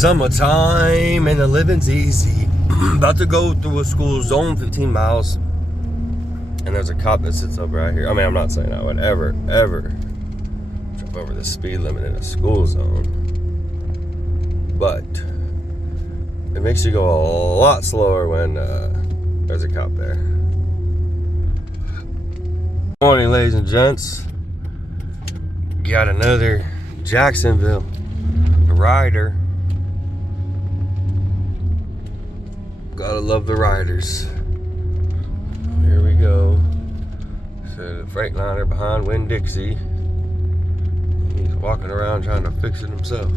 Summertime and the living's easy. About to go through a school zone, 15 miles. And there's a cop that sits up right here. I mean, I'm not saying I would ever drive over the speed limit in a school zone. But it makes you go a lot slower when there's a cop there. Good morning, ladies and gents. Got another Jacksonville rider. Gotta love the riders. Here we go. So the Freightliner behind Winn-Dixie. He's walking around trying to fix it himself.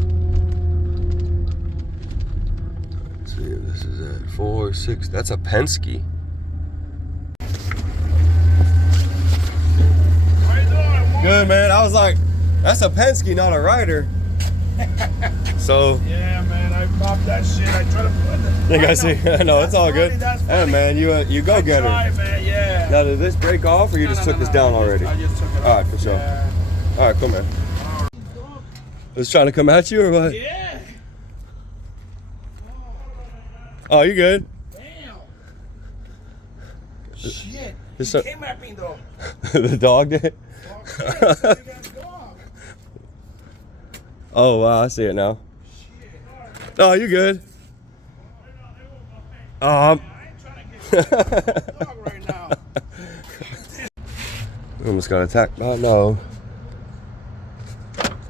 Let's see if this is at 4-6. That's a Penske. How you doing? Good, man. I was like, that's a Penske, not a rider. So yeah, man, I popped that shit. I try to put it. I think I see. No, it's all good. That's Hey, funny. man, you go getter. Man, yeah. Now, did this break off, or you just took this down already? I just took it off. All right, for sure. Yeah. All right, cool, man. Was trying to come at you or what? Yeah. Oh, you good? Damn. Shit. This He came at me though. The dog did? Oh, shit. You got a dog. Oh, wow, I see it now. Shit. Oh, you good? Oh, I ain't trying to get a dog right now. almost got attacked by a dog.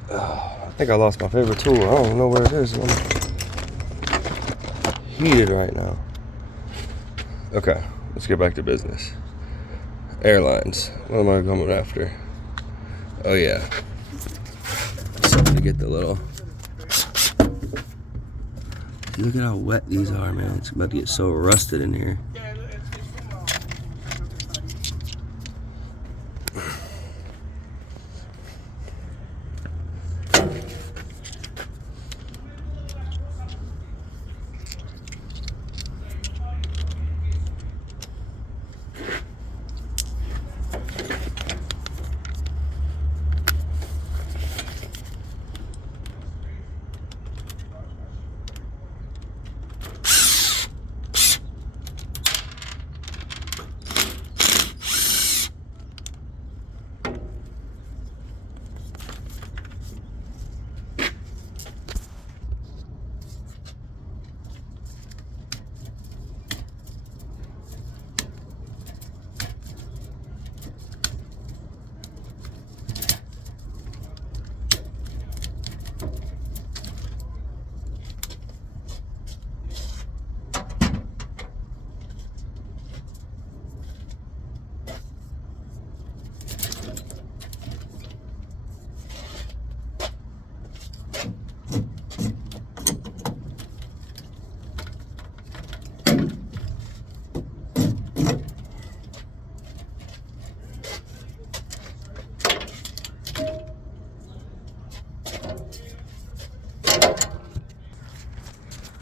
I think I lost my favorite tool. I don't know where it is. I'm heated right now. Okay, let's get back to business. Airlines. What am I going after? Oh, yeah. Something to get the little... Look at how wet these are, man. It's about to get so rusted in here.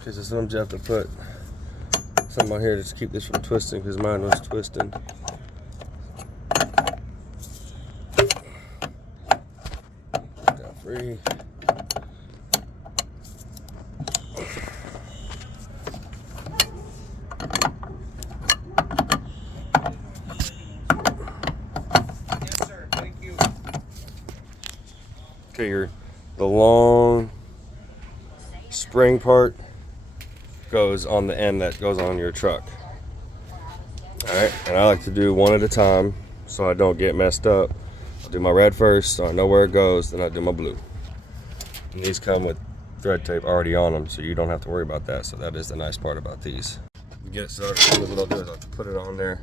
Okay, so sometimes you have to put something on here to just keep this from twisting, because mine was twisting. Got free. Yes, sir. Thank you. Okay, the long spring part goes on the end that goes on your truck. Alright, and I like to do one at a time so I don't get messed up. I'll do my red first so I know where it goes, then I do my blue. And these come with thread tape already on them, so you don't have to worry about that. So that is the nice part about these. To get it started, what I'll do is I'll put it on there,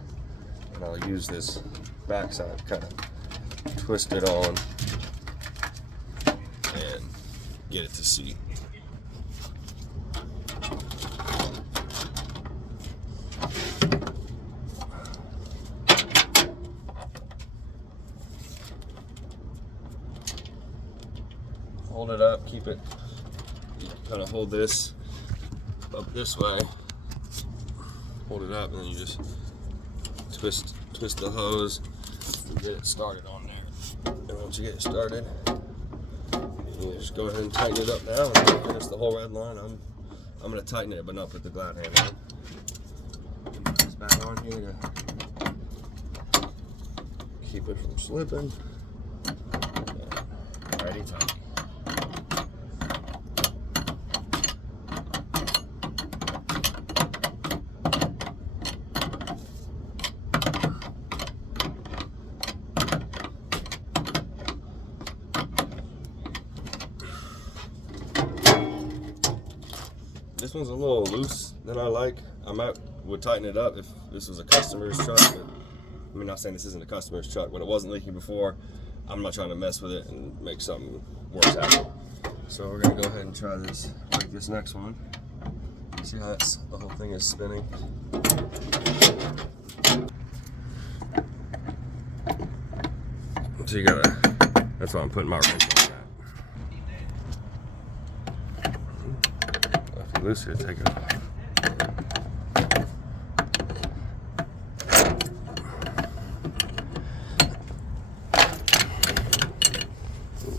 and I'll use this back side to kind of twist it on and get it to seat. Hold it up, keep it, kind of hold this up this way, hold it up, and then you just twist the hose and get it started on there. And once you get it started, You just go ahead and tighten it up now and finish the whole red line. I'm gonna tighten it, but not put the glad hand on. Put this back on here to keep it from slipping. Righty tighty. This one's a little loose than I like. I would tighten it up if this was a customer's truck. But, I mean, not saying this isn't a customer's truck, but it wasn't leaking before. I'm not trying to mess with it and make something worse happen. So we're gonna go ahead and try this, like this next one. See how the whole thing is spinning. So you gotta, that's why I'm putting my wrench on that. If you loose it, take it off.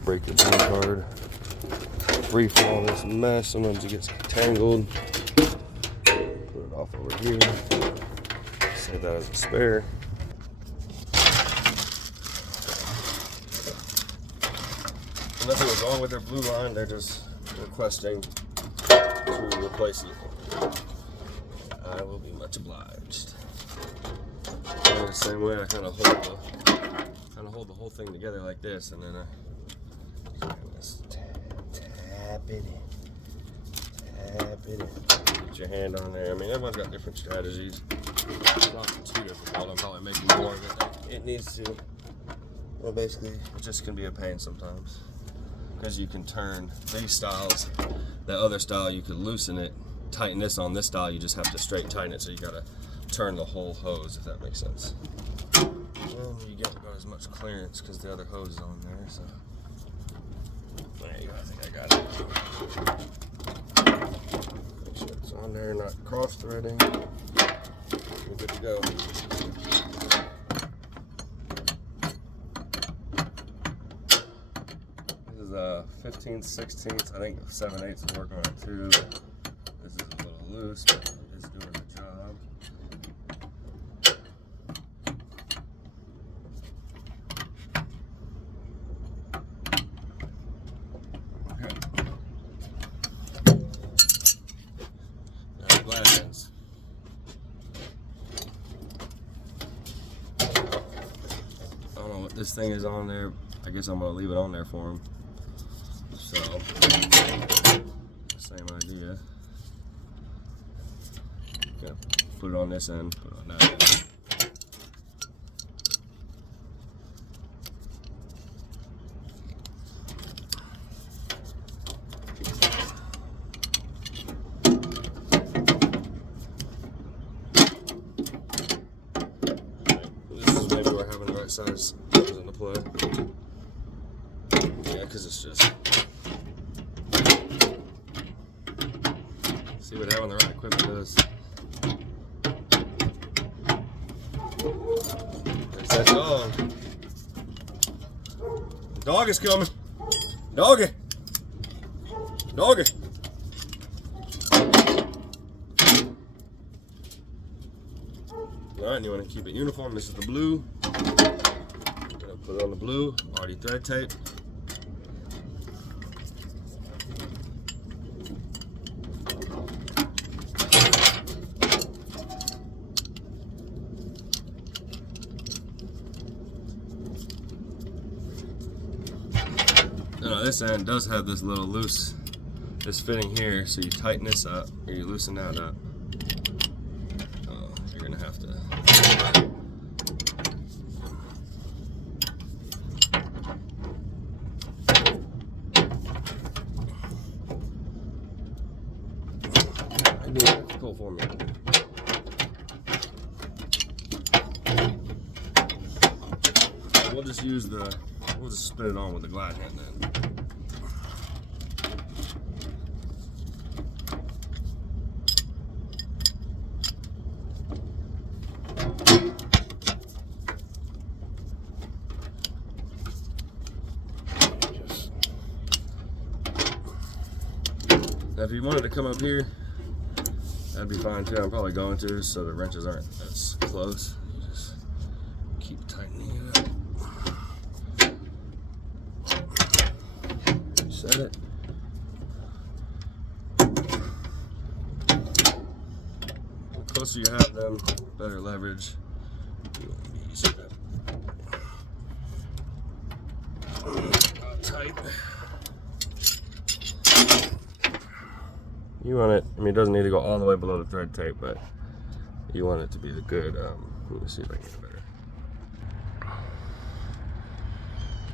Break your bone card. Free from all this mess. Sometimes it gets tangled. Put it off over here. Save that as a spare. Nothing was wrong with their blue line. They're just requesting to replace it. I will be much obliged. And the same way, I kind of hold the whole thing together like this, and then just tap it in. Tap it in. Get your hand on there. I mean, everyone's got different strategies. It's not too difficult. I'm probably making more of it than it needs to. Well, basically, it just can be a pain sometimes. Because you can turn these styles, that other style you could loosen it, tighten this on this style, you just have to straight tighten it, so you gotta turn the whole hose, if that makes sense. And you get about as much clearance because the other hose is on there, so. There you go, I think I got it. Make sure it's on there, not cross-threading. We're good to go. This is a 15/16. I think 7/8 will work on it too. This is a little loose, but it is doing the job. Okay. Now glad hands. I don't know what this thing is on there. I guess I'm gonna leave it on there for him. So, same idea. Okay, put it on this end, put it on that end. This is maybe where having the right size comes into play. Yeah, because it's just. See what having the right equipment does. There's that dog. The dog is coming. Doggy. Doggy. Alright, and you want to keep it uniform. This is the blue. Gonna put it on the blue. Already thread tape. This end does have this little loose, this fitting here, so you tighten this up, or you loosen that up. You're gonna have to. It'd be difficult for me. We'll just use we'll just spin it on with the glide hand then. Now if you wanted to come up here, that'd be fine too. I'm probably going to, so the wrenches aren't as close. Just keep tightening it up. Set it. The closer you have them, better leverage. You want to be easier to tight. You want it, I mean, it doesn't need to go all the way below the thread tape, but you want it to be a good, let me see if I can get it better.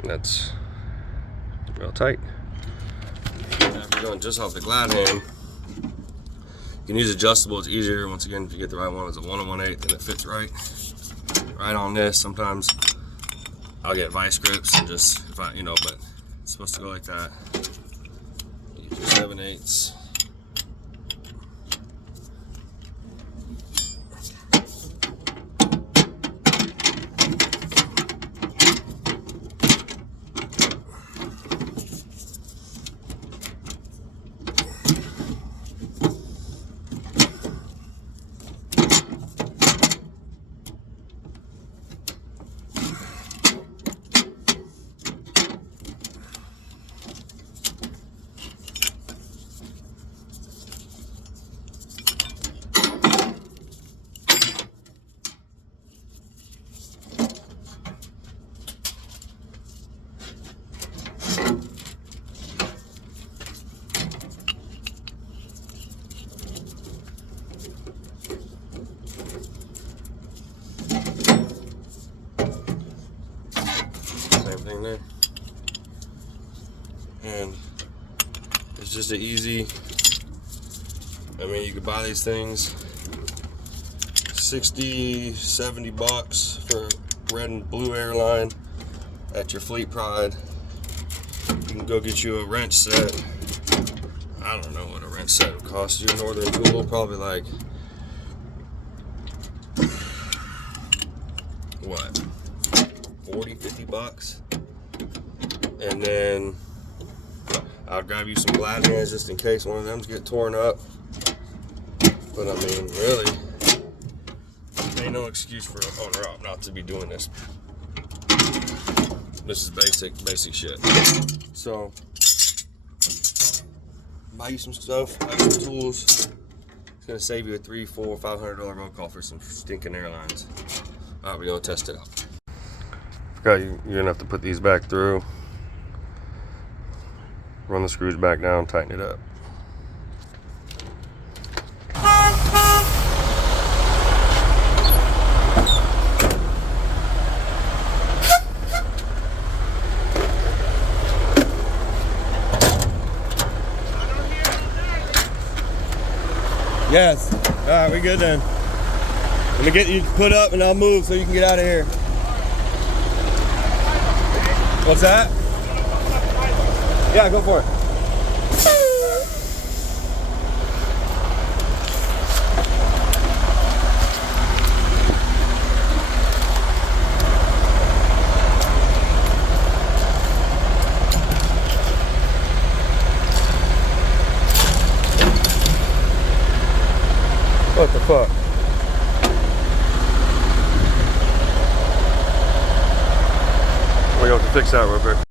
That's real tight. Now if you're going just off the glad hand, you can use adjustable, it's easier. Once again, if you get the right one, it's a 1 1/8 and it fits right on this. Sometimes I'll get vice grips and just, if I, but it's supposed to go like that. Use your 7/8. Thing there, and it's just an easy, I mean, you could buy these things 60-70 bucks for red and blue Airline at your Fleet Pride. You can go get you a wrench set. I don't know what a wrench set would cost you. Northern Tool, probably like what, 40-50 bucks. And then I'll grab you some glad hands just in case one of them get torn up. But I mean, really, ain't no excuse for an owner-op not to be doing this. This is basic shit. So, buy you some stuff, buy you some tools. It's gonna save you a $300, $400, $500 road call for some stinking Airlines. All right, we're gonna test it out. You're gonna have to put these back through. Run the screws back down, tighten it up. Yes. All right, we good then. Let me get you put up and I'll move so you can get out of here. What's that? Yeah, go for it. What the fuck? We have to fix that real quick.